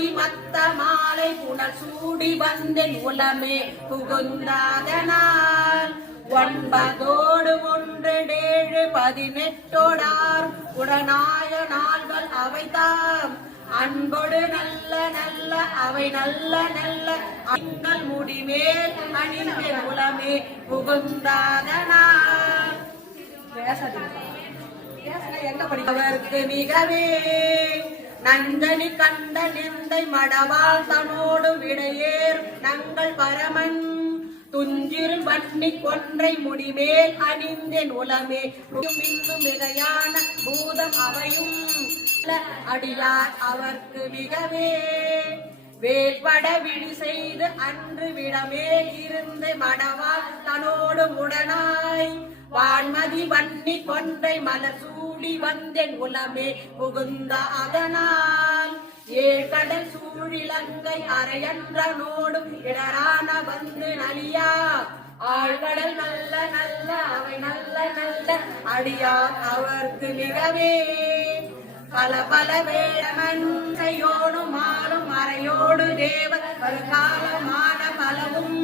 வான்மதி மத்த மாலை புனல் சூடி வந்தேன் உலமே புகுந்தாதனால் 9 1 7 18 உடனாய நாள்கள் அவைதாம் அன்பொடு நல்ல நல்ல அவை நல்ல நல்ல அங்கள் முடிமேல் அணிந்த உலமே புகுந்தாதனால் அவருக்கு மிகவே நந்தனி கண்ட நிந்தை மடவாள் தனோடு விடையேர் நங்கள் பரமன் துஞ்சிரு வன்னி கொன்றை முடிமேல் அணிந்தேன் உலமே இன்னும் மிகையான பூதம் அவையும் அடியார் அவர்க்கு மிகவே வேற்பட விழி செய்து அன்று விடமேல் இருந்து மடவாள் தனோடு உடனாய் வான்மதி வன்னி கொன்றை மலர் சூடி வந்தேன் உலமே புகுந்த அதனால் ஏழ்கடல் சூழிலங்கை அரையன்றனோடும் இடரான வந்து நலியா ஆழ்கடல் நல்ல நல்ல அவை நல்ல நல்ல அடியார் அவர்க்கு மிகவே பல பல வேடமன்றையோடு மாறும் மறையோடு தேவ வருகாலமான பலவும்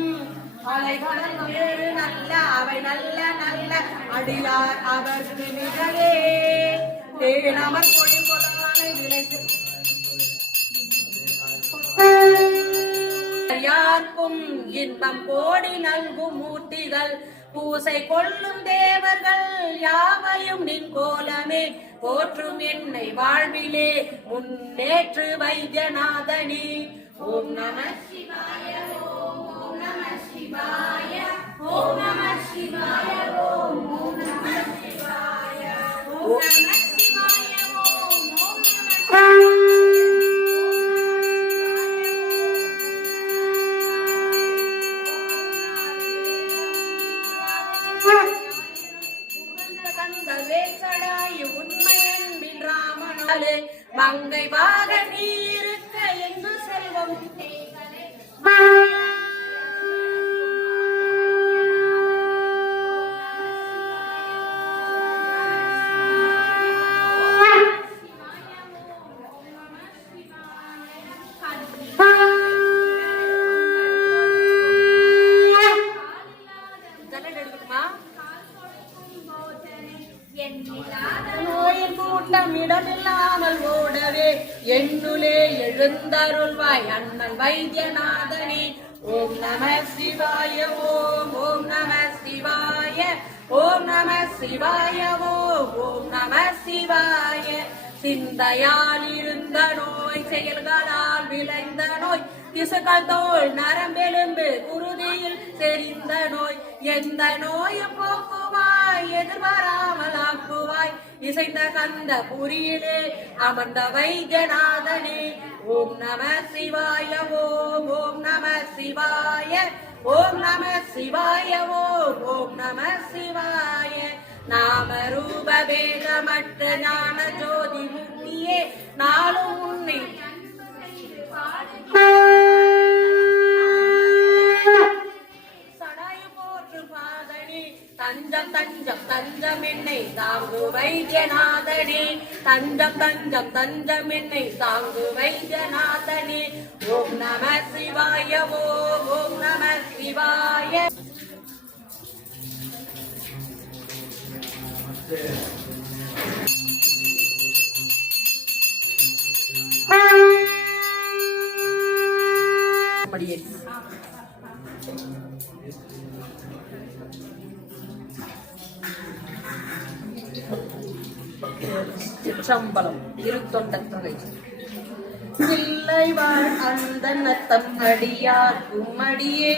அலைகடல் வேறு நல்ல அவை நல்ல நல்ல அடியார் அவர்க்கு மிகவே தேனமர் கொடி கொடானை விலை யாருக்கும் இன்பம் கோடி நல்கும் மூர்த்திகள் பூசை கொள்ளும் தேவர்கள் யாவையும் நின் கோலமே போற்றும் என்னை வாழ்விலே முன்னேற்று வைத்தியநாதனே ஓம் நம சிவாய ஓம் நம சிவாய ஓம் நம சிவாய ஓம் நம சிவாய ஓம் நம சிவாய ஓம் நம மங்கை வாக நீருக்க என்று செல்வம் இடமில்லாமல் ஓடவே என்னுளே எழுந்தருள்வாய் அண்ணல் வைத்தியநாதனே ஓம் நம சிவாய ஓம் நம சிவாய ஓம் நம சிவாய ஓம் நம சிவாய சிந்தையால் இருந்த நோய் செயல்களால் விளைந்த நோய் திசுக்கள் தோல் நரம்பெலும்பு குருதியில் செறிந்த நோய் எந்த நோயும் போக்குவாய் எதிர்பாராமல் ஆக்குவாய் இசைந்த கந்த புரியிலே அமர்ந்த வைத்தியநாதனே ஓம் நம சிவாய ஓம் நம சிவாய ஓம் நம சிவாய ஓம் நம சிவாய நாம ரூப பேதமற்ற ஞான ஜோதி முக்தியே நாளும் உன்னை சடாயு போற்று பாதனே தஞ்சம் தஞ்சம் தஞ்சம் என்னை தாங்கு வைத்தியநாதனே தஞ்சம் தஞ்சம் தஞ்சம் என்னை தாங்கு வைத்தியநாதனே ஓம் நம சிவாய ஓம் நம சிவாய சிற்றம்பலம் இருத்தொண்டத்தொகை இல்லைவாழ் அந்த நத்தம் அடியார்க்கும் அடியே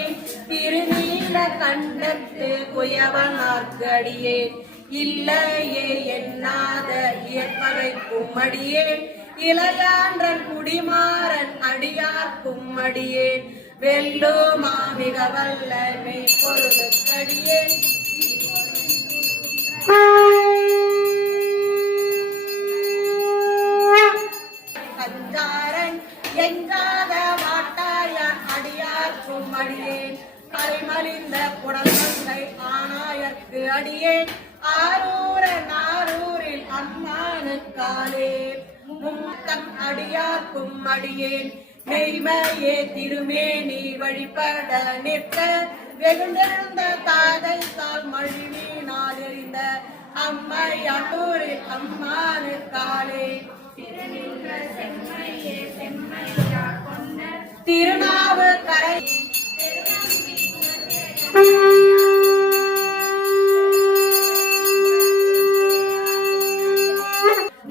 திருநீல கண்டத்து குயவனார்க்கு அடியே இல்லையே எண்ணாத இயற்பகைக்கும் அடியே இளையான்றன் குடிமாறன் அடியார்க்கும் அடியே வெல்லுமா மிக வல்ல மெய்ப்பொருளுக்கடியே கஞ்சாரன் எங்காத வாட்டாயான் அடியார்க்கும் அடியேன் கலைமலிந்த குடங்கை ஆனாயர்க்கு அடியேன் ஆரூரில் அம்மானுக்காலே முத்தம் அடியார்க்கும் அடியேன் மெய்மையே திருமேனி வழிபட நிற்க வெகுண்டெழுந்த தாதை தால் மழிவினால் எறிந்த அம்மையாட்டூர் அம்மானு காலே திருநாவுக்கரை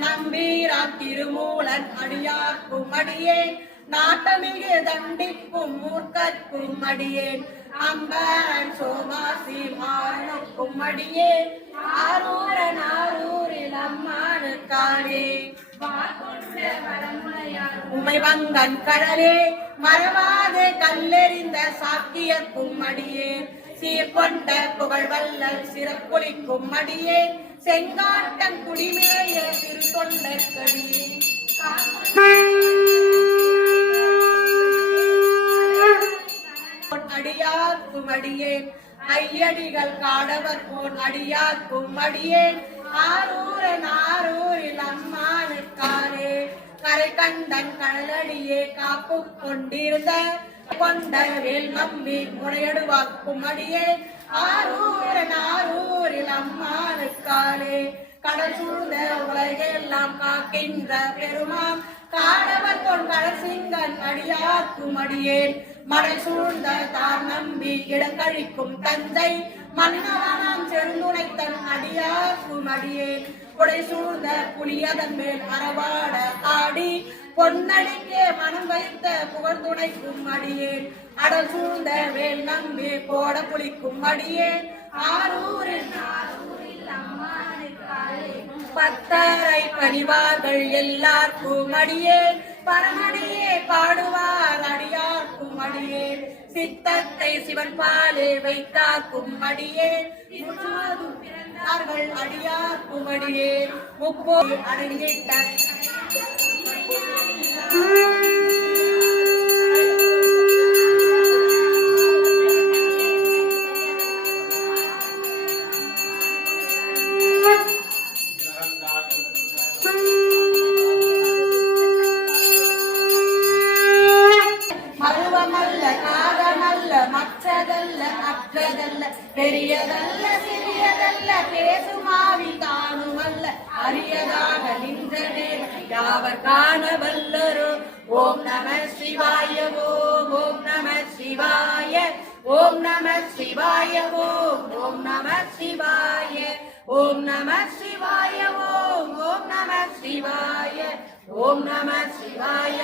நம்பீரான் திருமூலன் அடியார்க்கும் அடியேன் நாட்டமிகு தண்டிக்கும் மூர்க்கற்கும் அடியேன் அம்பரன் சோமாசி மாறனுக்கும் அடியேன் ஆரூரன் ஆரூரில் அம்மானுக்கானே உமை வங்கன் கடலே மறவாது கல்லெறிந்த சாக்கியக்கும் அடியேன் சீர்கொண்ட புகழ் வல்லல் சிறப்புலிக்கும் அடியேன் செங்காட்டம் குடிமேய சிறு தொண்டற்கடியே அடியார்க்கும் அடியேன் ஐயடிகள் காடவர் போன் அடியார்க்கும் அடியேன் ஆரூரன் ஆரூரில் அம்மானுக்காரே கரை கண்டன் கடலடியே காப்பு கொண்டிருந்த கொண்ட வேல் நம்பி முறையடுவாக்கும் அடியே ஆரூரன் ஆரூரில் அம்மானுக்காரே கடல் சூழ்ந்த உலகெல்லாம் காக்கின்ற பெருமான் காடவர் கொண் கடசிங்கன் அடியார்க்கும் அடியேன் மடை சூழ்ந்த தார் நம்பி இடங்கழிக்கும் தஞ்சை மன்னவனாம் செழுந்துணைத்தன் அடியார்க்கும் அடியேன் கொடை சூழ்ந்த புலியதன் மேல் அறவாட ஆடி பொன்னடிக்கே மனம் வைத்த புகழ்ந்துணைக்கும் அடியேன் அடல் சூழ்ந்த வேல் நம்பி போட புலிக்கும் அடியேன் ஆரூரில் பத்தரை பணிவார்கள் எல்லாருக்கும் அடியேன் பரமடியே பாடுவார் அடியார்க்கும் அடியேன் சித்தத்தை சிவன் பாலே வைத்தார்க்கும் அடியேன் அடியார்க்கும் அடியேன் முப்போது அடங்கிட்ட பெரியதல்ல சிறியதல்ல பேசுமாவி தானுமல்ல அரியதாக நின்றனே யாவர் காண வல்லரோ ஓம் நம சிவாய ஓம் ஓம் நம சிவாய ஓம் நம சிவாய ஓம் நம சிவாய ஓம் நம சிவாய ஓம் நம சிவாய ஓம் நம சிவாய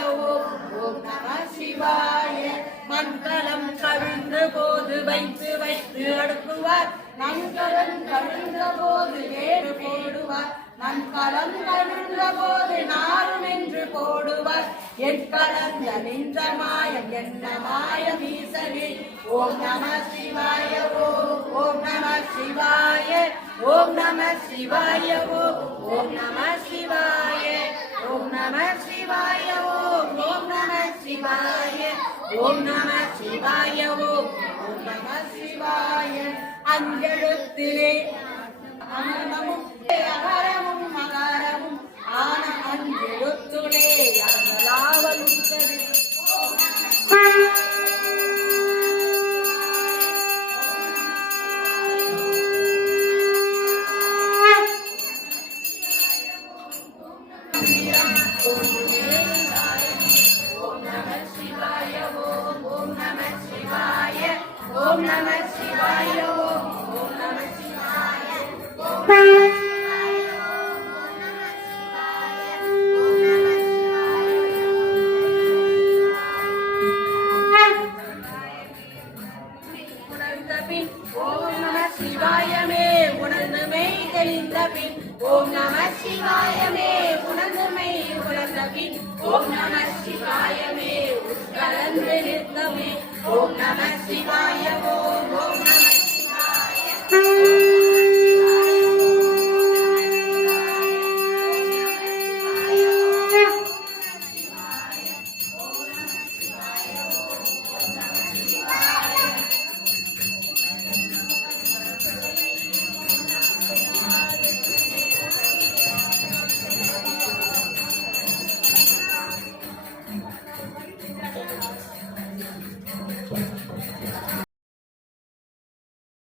ஓம் நம சிவாய மங்களம் கவிழ்ந்த போது வைத்து வைத்து அடுக்குவார் நன்கலன் கவிழ்ந்த போது வேறு போடுவார் நன்கலம் கவிழ்ந்த போது நாரும் என்று போடுவார் எட்கலந்த நின்ற மாயம் என்ன மாயம் ஈசனே ஓம் நம சிவாய ஓம் நம சிவாய ஓம் நம சிவாய ஓம் நம சிவாய ஓம் நம சிவாய ஓம் நம சிவாய ஓம் நம சிவாய ஓம் நம சிவாய அஞ்செழுத்திலே அன்னமும் அகரமும் மகரமும் ஆன அஞ்செழுத்துளே அங்கலாவலும் ஓம் நம சிவாயமே உணர்ந்தமை தெளிந்த பின் ஓம் நம சிவாயமே உணர்ந்தமை உணர்ந்த பின் ஓம் நம சிவாயமே கலந்து நிற்கமே ஓம் நம சிவாய ஓம் நம சிவாய